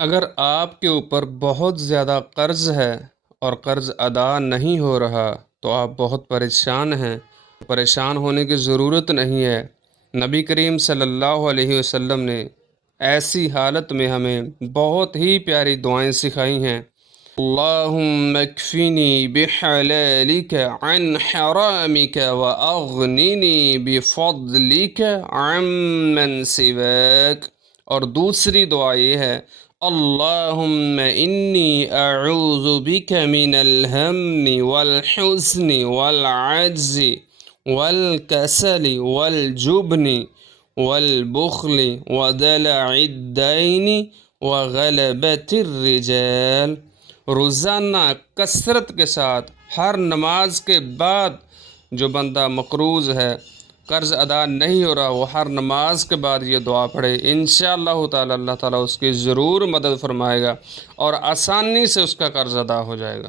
اگر آپ کے اوپر بہت زیادہ قرض ہے اور قرض ادا نہیں ہو رہا تو آپ بہت پریشان ہیں۔ پریشان ہونے کی ضرورت نہیں ہے۔ نبی کریم صلی اللہ علیہ وسلم نے ایسی حالت میں ہمیں بہت ہی پیاری دعائیں سکھائی ہیں۔ اللہم اکفنی بحلالک عن حرامک واغننی بفضلک عمن سواک۔ اور دوسری دعا یہ ہے، اللہم انی اعوذ بک من الہم والحزن والعجز والکسل والجبن والبخل ودلع الدین وغلبۃ الرجال۔ روزانہ کثرت کے ساتھ ہر نماز کے بعد جو بندہ مقروض ہے، قرض ادا نہیں ہو رہا، وہ ہر نماز کے بعد یہ دعا پڑھے، انشاءاللہ تعالی اللہ تعالیٰ اس کی ضرور مدد فرمائے گا اور آسانی سے اس کا قرض ادا ہو جائے گا۔